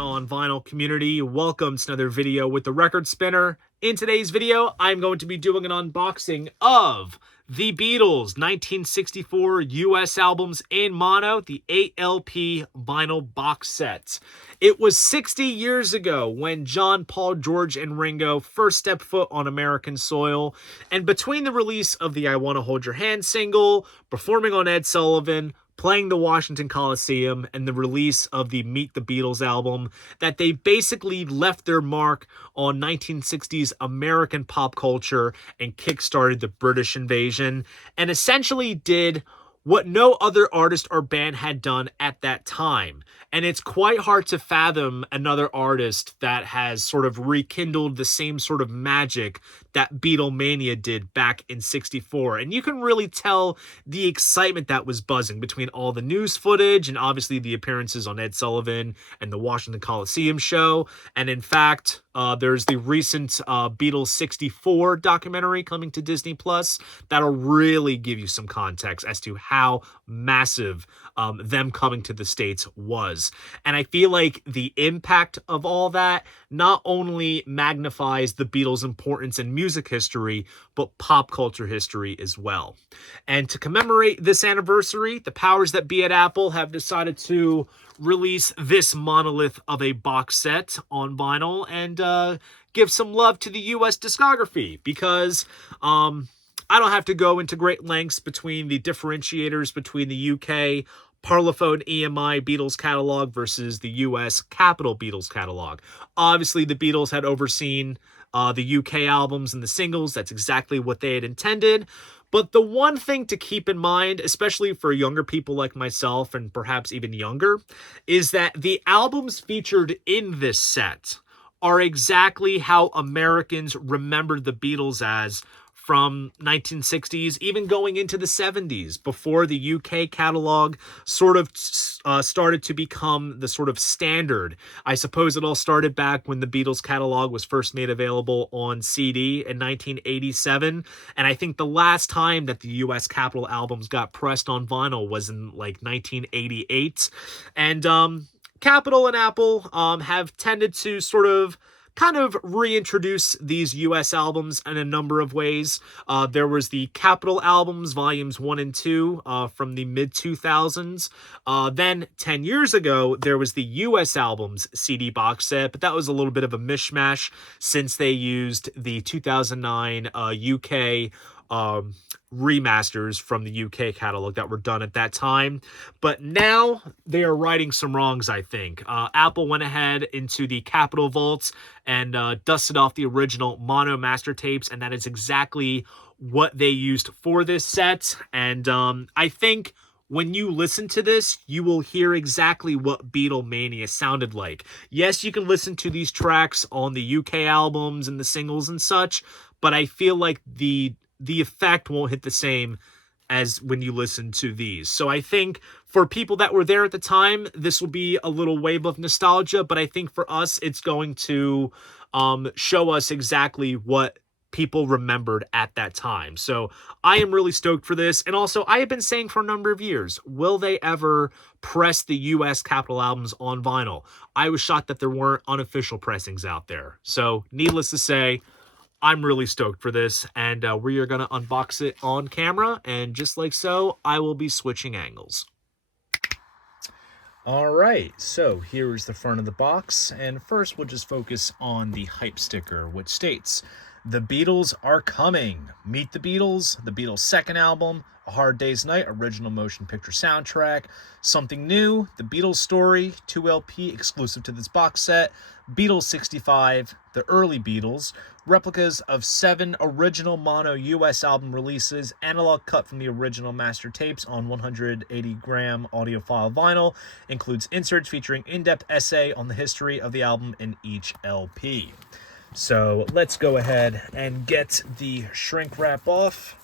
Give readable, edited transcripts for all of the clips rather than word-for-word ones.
on vinyl community? Welcome to another video with the Record Spinner. In today's video, I'm going to be doing an unboxing of the Beatles 1964 US albums in mono, the 8LP vinyl box set. It was 60 years ago when John, Paul, George, and Ringo first stepped foot on American soil, and between the release of the I Wanna Hold Your Hand single, performing on Ed Sullivan, playing the Washington Coliseum, and the release of the Meet the Beatles album, that they basically left their mark on 1960s American pop culture and kickstarted the British invasion, and essentially did what no other artist or band had done at that time. And it's quite hard to fathom another artist that has sort of rekindled the same sort of magic that Beatlemania did back in 64. And you can really tell the excitement that was buzzing between all the news footage and obviously the appearances on Ed Sullivan and the Washington Coliseum show. And in fact, there's the recent Beatles 64 documentary coming to Disney Plus that'll really give you some context as to how massive them coming to the States was. And I feel like the impact of all that not only magnifies the Beatles' importance in music history, but pop culture history as well. And to commemorate this anniversary, the powers that be at Apple have decided to release this monolith of a box set on vinyl and give some love to the US discography, because I don't have to go into great lengths between the differentiators between the UK Parlophone EMI Beatles catalog versus the US Capitol Beatles catalog. Obviously, the Beatles had overseen the UK albums and the singles. That's exactly what they had intended. But the one thing to keep in mind, especially for younger people like myself and perhaps even younger, is that the albums featured in this set are exactly how Americans remembered the Beatles as from 1960s, even going into the 70s, before the UK catalog sort of started to become the sort of standard. I suppose it all started back when the Beatles catalog was first made available on CD in 1987, and I think the last time that the US Capitol albums got pressed on vinyl was in like 1988, and Capitol and Apple have tended to sort of kind of reintroduce these US albums in a number of ways. There was the Capitol albums, volumes 1 and 2, from the mid-2000s. Then 10 years ago, there was the US albums CD box set, but that was a little bit of a mishmash since they used the 2009 UK remasters from the UK catalog that were done at that time. But now they are righting some wrongs, I think. Apple went ahead into the Capitol vaults and dusted off the original mono master tapes, and that is exactly what they used for this set. And I think when you listen to this, you will hear exactly what Beatlemania sounded like. Yes, you can listen to these tracks on the UK albums and the singles and such, but I feel like the effect won't hit the same as when you listen to these. So I think for people that were there at the time, this will be a little wave of nostalgia, but I think for us, it's going to show us exactly what people remembered at that time. So I am really stoked for this. And also, I have been saying for a number of years, will they ever press the US Capitol albums on vinyl? I was shocked that there weren't unofficial pressings out there. So needless to say, I'm really stoked for this, and we are going to unbox it on camera, and just like so, I will be switching angles. All right, so here is the front of the box, and first we'll just focus on the hype sticker, which states, "The Beatles are coming. Meet the Beatles second album, A Hard Day's Night original motion picture soundtrack, something new, The Beatles Story, 2LP exclusive to this box set, Beatles 65, The Early Beatles, replicas of 7 original mono US album releases, analog cut from the original master tapes on 180-gram audiophile vinyl, includes inserts featuring in-depth essay on the history of the album in each LP." So let's go ahead and get the shrink wrap off.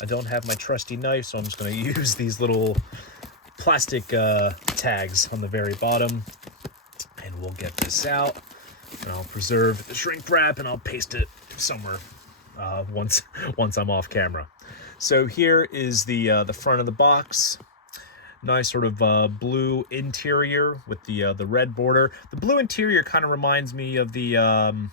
I don't have my trusty knife, so I'm just going to use these little plastic tags on the very bottom. And we'll get this out. And I'll preserve the shrink wrap, and I'll paste it somewhere once I'm off camera. So here is the front of the box. Nice sort of blue interior with the red border. The blue interior kind of reminds me of the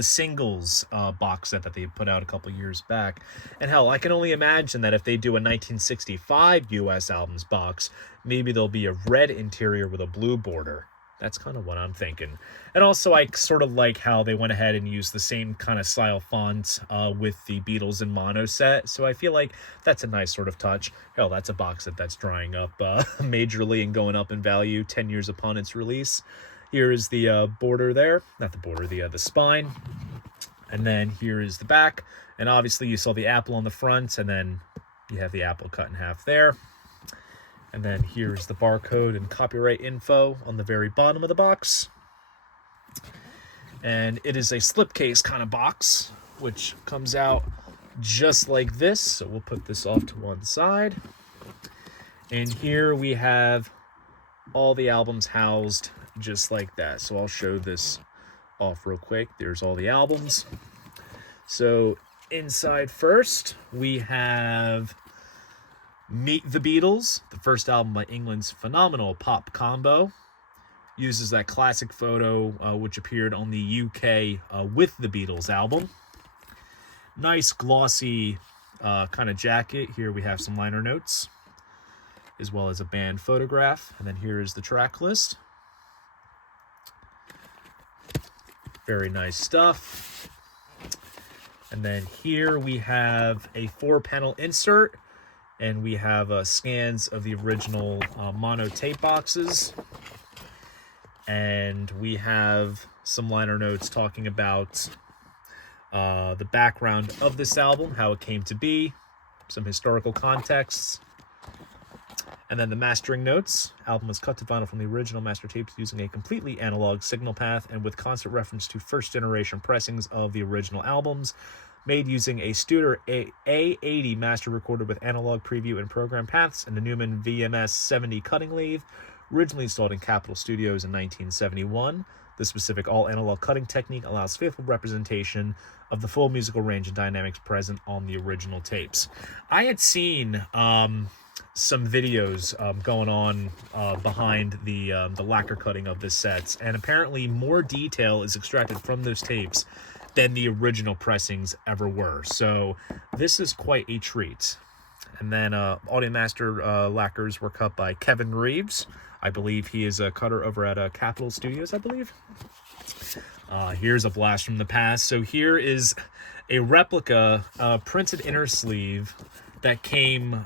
singles box set that they put out a couple years back. And hell, I can only imagine that if they do a 1965 US albums box, maybe there'll be a red interior with a blue border. That's kind of what I'm thinking. And also, I sort of like how they went ahead and used the same kind of style font with the Beatles in mono set. So I feel like that's a nice sort of touch. Hell, that's a box set that's drying up majorly and going up in value 10 years upon its release. Here is the border there. Not the border, the spine. And then here is the back. And obviously you saw the apple on the front, and then you have the apple cut in half there. And then here's the barcode and copyright info on the very bottom of the box. And it is a slipcase kind of box, which comes out just like this. So we'll put this off to one side. And here we have all the albums housed just like that. So I'll show this off real quick. There's all the albums. So inside first, we have Meet the Beatles, the first album by England's phenomenal pop combo. Uses that classic photo which appeared on the UK with the Beatles album. Nice glossy kind of jacket. Here we have some liner notes, as well as a band photograph. And then here is the track list. Very nice stuff. And then here we have a 4-panel insert. And we have scans of the original mono tape boxes. And we have some liner notes talking about the background of this album, how it came to be, some historical contexts. And then the mastering notes. Album was cut to vinyl from the original master tapes using a completely analog signal path and with constant reference to first-generation pressings of the original albums, made using a Studer A80 master recorder with analog preview and program paths and the Newman VMS 70 cutting lathe, originally installed in Capitol Studios in 1971. The specific all-analog cutting technique allows faithful representation of the full musical range and dynamics present on the original tapes. I had seen some videos going on behind the lacquer cutting of this set, and apparently more detail is extracted from those tapes than the original pressings ever were. So this is quite a treat. And then Audio Master lacquers were cut by Kevin Reeves. I believe he is a cutter over at Capitol Studios, I believe. Here's a blast from the past. So here is a replica printed inner sleeve that came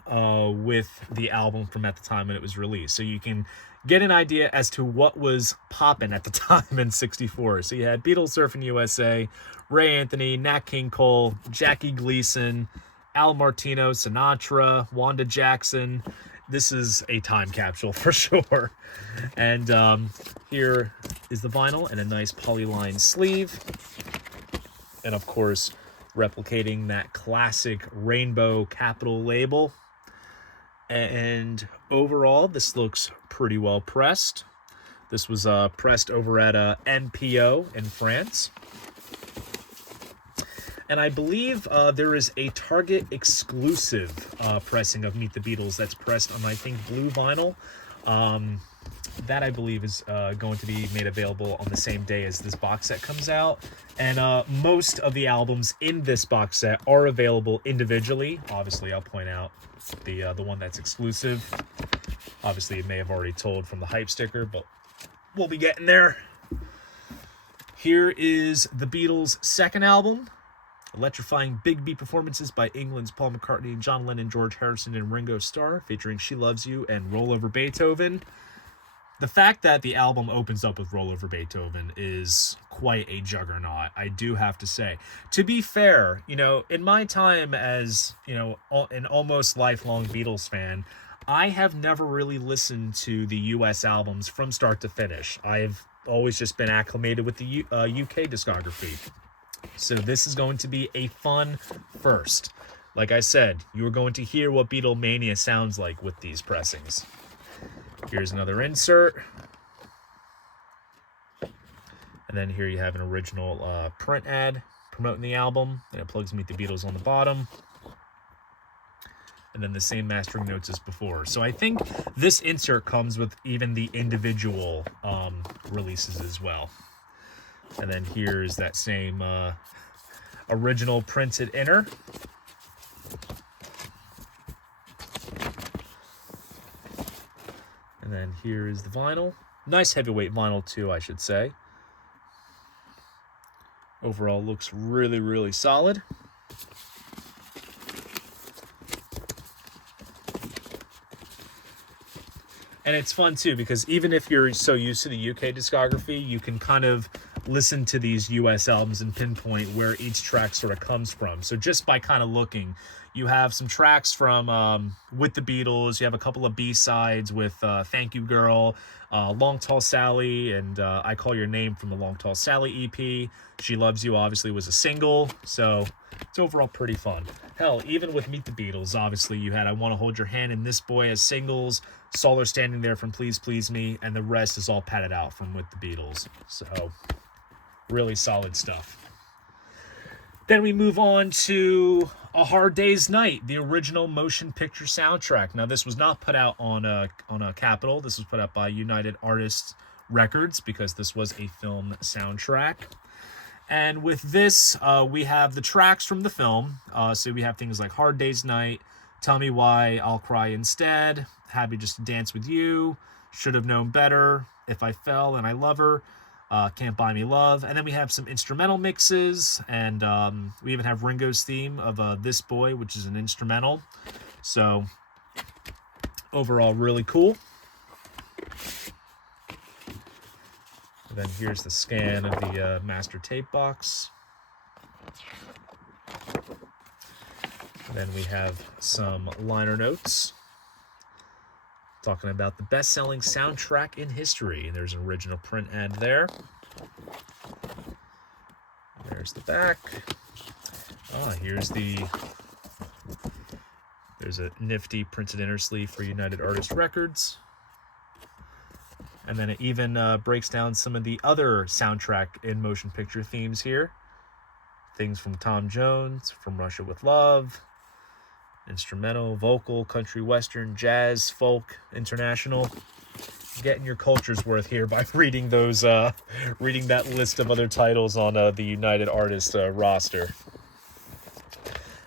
with the album from at the time when it was released. So you can get an idea as to what was popping at the time in '64. So you had Beatles Surfing USA, Ray Anthony, Nat King Cole, Jackie Gleason, Al Martino, Sinatra, Wanda Jackson. This is a time capsule for sure. And here is the vinyl and a nice polyline sleeve. And of course, replicating that classic rainbow Capitol label. And overall, this looks pretty well pressed. This was pressed over at NPO in France. And I believe there is a Target exclusive pressing of Meet the Beatles that's pressed on, I think, blue vinyl. That, I believe, is going to be made available on the same day as this box set comes out. And most of the albums in this box set are available individually. Obviously, I'll point out the one that's exclusive. Obviously, it may have already told from the hype sticker, but we'll be getting there. Here is the Beatles' second album, Electrifying Big B performances by England's Paul McCartney, John Lennon, George Harrison, and Ringo Starr, featuring She Loves You and Roll Over Beethoven. The fact that the album opens up with Roll Over Beethoven is quite a juggernaut, I do have to say. To be fair, in my time as, an almost lifelong Beatles fan, I have never really listened to the US albums from start to finish. I've always just been acclimated with the UK discography. So this is going to be a fun first. Like I said, you're going to hear what Beatlemania sounds like with these pressings. Here's another insert. And then here you have an original print ad promoting the album. And it plugs Meet the Beatles on the bottom. and then the same mastering notes as before. So I think this insert comes with even the individual releases as well. And then here's that same original printed inner. And then here is the vinyl. Nice heavyweight vinyl too, I should say. Overall looks really, really solid. And it's fun too, because even if you're so used to the UK discography, you can kind of listen to these US albums and pinpoint where each track sort of comes from. So just by kind of looking, you have some tracks from with the Beatles, you have a couple of B-sides with Thank You Girl, Long Tall Sally, and I Call Your Name from the Long Tall Sally EP. She Loves You obviously was a single, so it's overall pretty fun. Hell, even with Meet the Beatles, obviously you had I Want to Hold Your Hand and This Boy as singles, Solar Standing There from Please Please Me, and the rest is all padded out from With the Beatles. So, really solid stuff. Then we move on to A Hard Day's Night, the original motion picture soundtrack. Now, this was not put out on a Capitol. This was put out by United Artists Records because this was a film soundtrack. And with this, we have the tracks from the film. So we have things like Hard Day's Night, Tell Me Why I'll Cry Instead, Happy Just to Dance With You, Should Have Known Better, If I Fell and I Love Her, Can't Buy Me Love. And then we have some instrumental mixes, and we even have Ringo's theme of This Boy, which is an instrumental. So overall, really cool. Then here's the scan of the master tape box. Then we have some liner notes talking about the best-selling soundtrack in history. And there's an original print ad there. There's the back. There's a nifty printed inner sleeve for United Artists Records. And then it even breaks down some of the other soundtrack in motion picture themes here. Things from Tom Jones, From Russia with Love, instrumental, vocal, country, western, jazz, folk, international. Getting your culture's worth here by reading those, reading that list of other titles on the United Artists roster.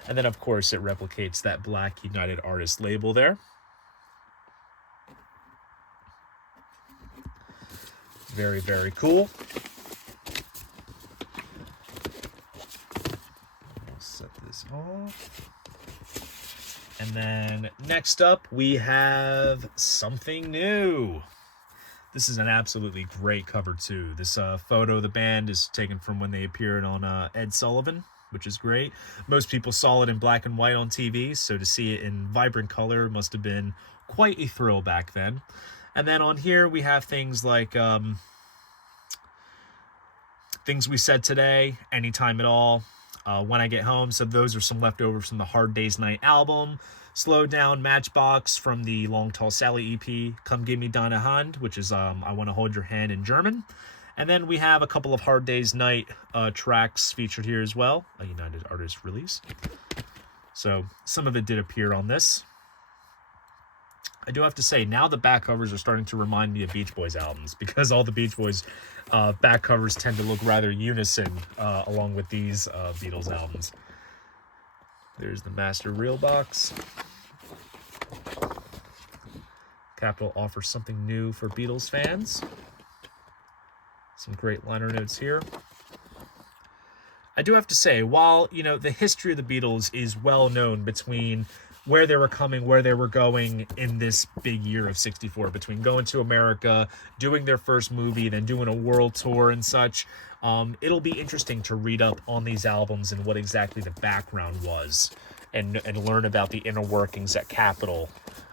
And then, of course, it replicates that black United Artists label there. Very, very cool. I'll set this off. And then next up, we have something new. This is an absolutely great cover, too. This photo of the band is taken from when they appeared on Ed Sullivan, which is great. Most people saw it in black and white on TV, so to see it in vibrant color must have been quite a thrill back then. And then on here, we have things like Things We Said Today, Anytime at All, When I Get Home. So those are some leftovers from the Hard Day's Night album. Slow Down, Matchbox from the Long Tall Sally EP. Come Give Me Deine Hand, which is I Want to Hold Your Hand in German. And then we have a couple of Hard Day's Night tracks featured here as well. A United Artists release. So some of it did appear on this. I do have to say, now the back covers are starting to remind me of Beach Boys albums, because all the Beach Boys back covers tend to look rather unison along with these Beatles albums. There's the master reel box. Capitol offers something new for Beatles fans. Some great liner notes here. I do have to say, while, you know, the history of the Beatles is well known between where they were coming, where they were going in this big year of 64, between going to America, doing their first movie, then doing a world tour and such. It'll be interesting to read up on these albums and what exactly the background was, and learn about the inner workings at Capitol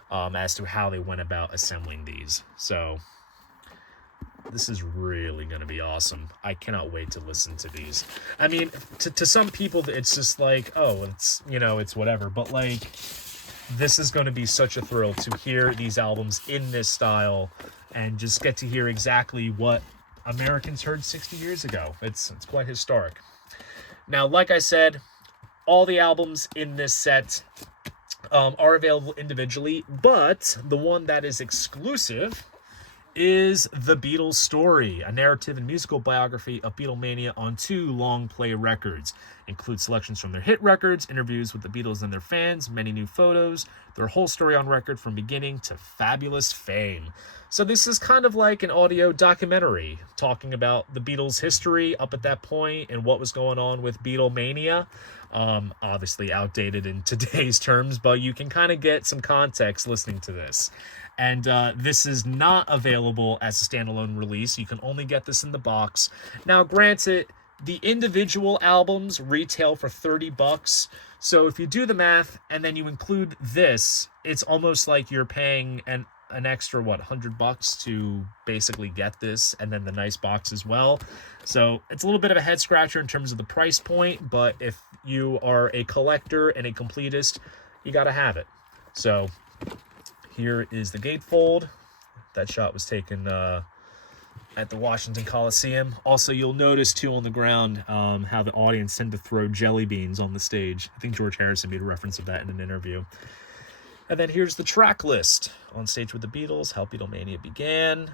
as to how they went about assembling these. So this is really going to be awesome. I cannot wait to listen to these. I mean, to some people, it's just like, oh, it's, you know, it's whatever. But, like, this is going to be such a thrill to hear these albums in this style and just get to hear exactly what Americans heard 60 years ago. It's quite historic. Now, like I said, all the albums in this set are available individually, but the one that is exclusive is The Beatles Story, a narrative and musical biography of Beatlemania on 2 long play records. Includes selections from their hit records, interviews with the Beatles and their fans, many new photos, their whole story on record from beginning to fabulous fame. So this is kind of like an audio documentary talking about the Beatles' history up at that point and what was going on with Beatlemania. Obviously outdated in today's terms, but you can kind of get some context listening to this. And this is not available as a standalone release. You can only get this in the box. Now, granted, the individual albums retail for $30. So if you do the math and then you include this, it's almost like you're paying an extra, what, $100 to basically get this, and then the nice box as well. So it's a little bit of a head scratcher in terms of the price point, but if you are a collector and a completist, you got to have it. So here is the gatefold. That shot was taken at the Washington Coliseum. Also, you'll notice, too, on the ground how the audience tend to throw jelly beans on the stage. I think George Harrison made a reference of that in an interview. And then here's the track list. On Stage with the Beatles, How Beatlemania Began,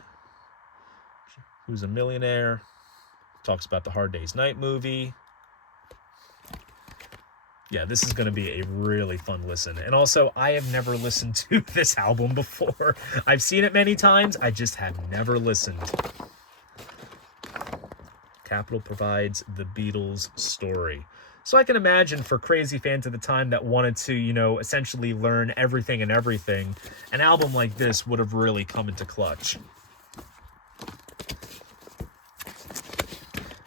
Who's a Millionaire, talks about the Hard Day's Night movie. Yeah, this is going to be a really fun listen. And also, I have never listened to this album before. I've seen it many times. I just have never listened. Capitol provides The Beatles Story. So I can imagine for crazy fans at the time that wanted to, you know, essentially learn everything and everything, an album like this would have really come into clutch.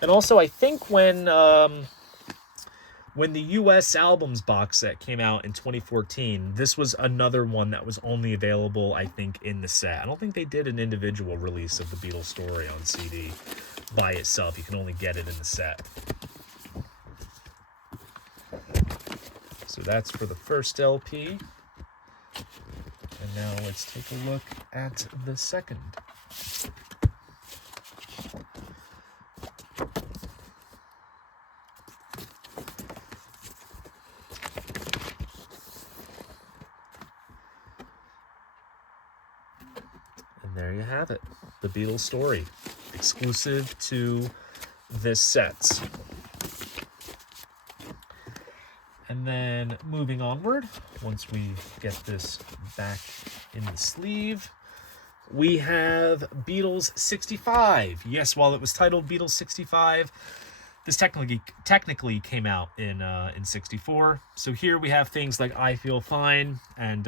And also, I think when the U.S. albums box set came out in 2014, this was another one that was only available, I think, in the set. I don't think they did an individual release of The Beatles Story on CD by itself. You can only get it in the set. So that's for the first LP. And now let's take a look at the second. There you have it, The Beatles Story, exclusive to this set. And then moving onward, once we get this back in the sleeve, we have Beatles 65. Yes, while it was titled Beatles 65, this technically came out in 64. So here we have things like I Feel Fine and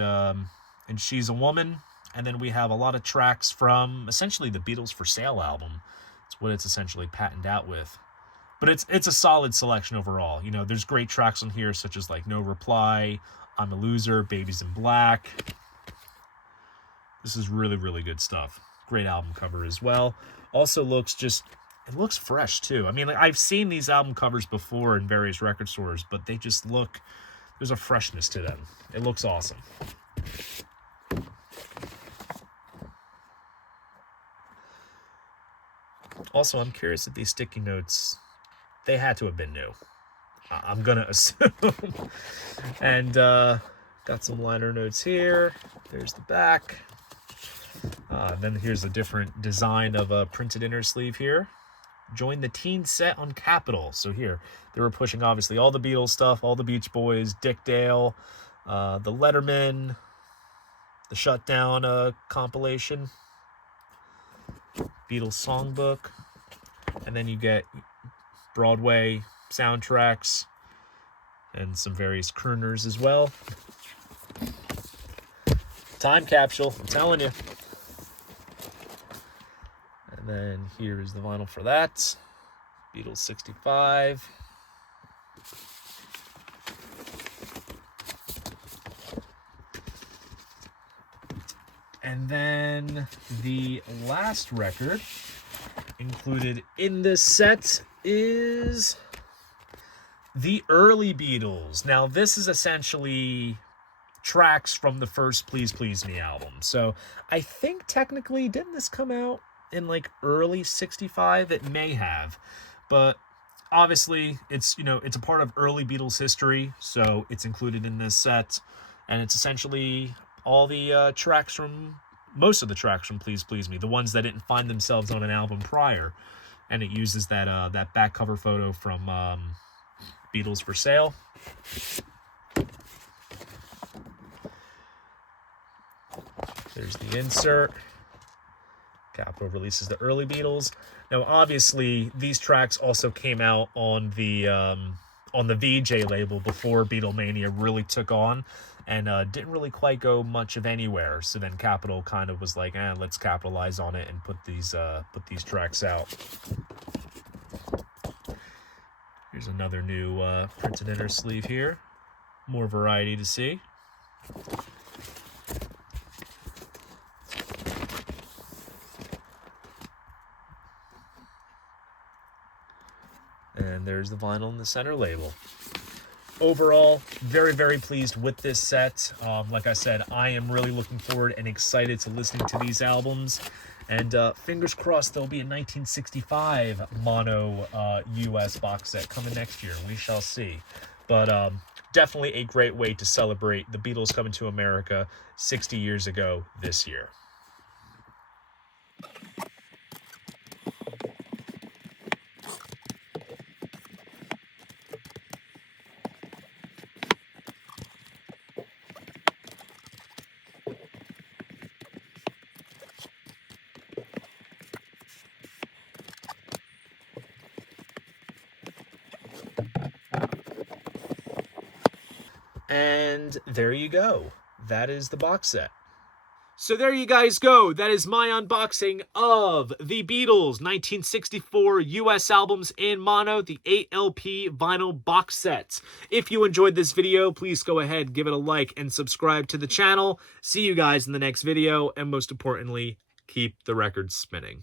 She's a Woman. And then we have a lot of tracks from essentially the Beatles for Sale album. It's what it's essentially patented out with. But it's a solid selection overall. You know, there's great tracks on here, such as like No Reply, I'm a Loser, Babies in Black. This is really, really good stuff. Great album cover as well. Also it looks fresh too. I mean, like, I've seen these album covers before in various record stores, but they just look, there's a freshness to them. It looks awesome. Also, I'm curious if these sticky notes, they had to have been new. I'm going to assume. And got some liner notes here. There's the back. Then here's a different design of a printed inner sleeve here. Join the teen set on Capitol. So here, they were pushing, obviously, all the Beatles stuff, all the Beach Boys, Dick Dale, the Letterman, the Shutdown compilation, Beatles songbook, and then you get Broadway soundtracks and some various crooners as well. Time capsule, I'm telling you. And then here is the vinyl for that. Beatles 65. And then the last record included in this set is the Early Beatles. Now, this is essentially tracks from the first Please Please Me album. So I think technically, didn't this come out in like early 65? It may have, but obviously it's, you know, it's a part of early Beatles history, so it's included in this set. And it's essentially all the tracks from, most of the tracks from Please Please Me, the ones that didn't find themselves on an album prior. And it uses that back cover photo from Beatles for Sale. There's the insert. Capitol releases the Early Beatles. Now, obviously, these tracks also came out on the VJ label before Beatlemania really took on, and didn't really quite go much of anywhere. So then Capitol kind of was like, let's capitalize on it and put these tracks out. Here's another new printed inner sleeve here. More variety to see. And there's the vinyl in the center label. Overall, very, very pleased with this set. Like I said, I am really looking forward and excited to listening to these albums. And fingers crossed there'll be a 1965 mono US box set coming next year. We shall see. But definitely a great way to celebrate the Beatles coming to America 60 years ago this year. And there you go. That is the box set. So there you guys go. That is my unboxing of the Beatles 1964 US albums in mono, the 8 LP vinyl box sets. If you enjoyed this video, please go ahead, give it a like, and subscribe to the channel. See you guys in the next video, and most importantly, keep the records spinning.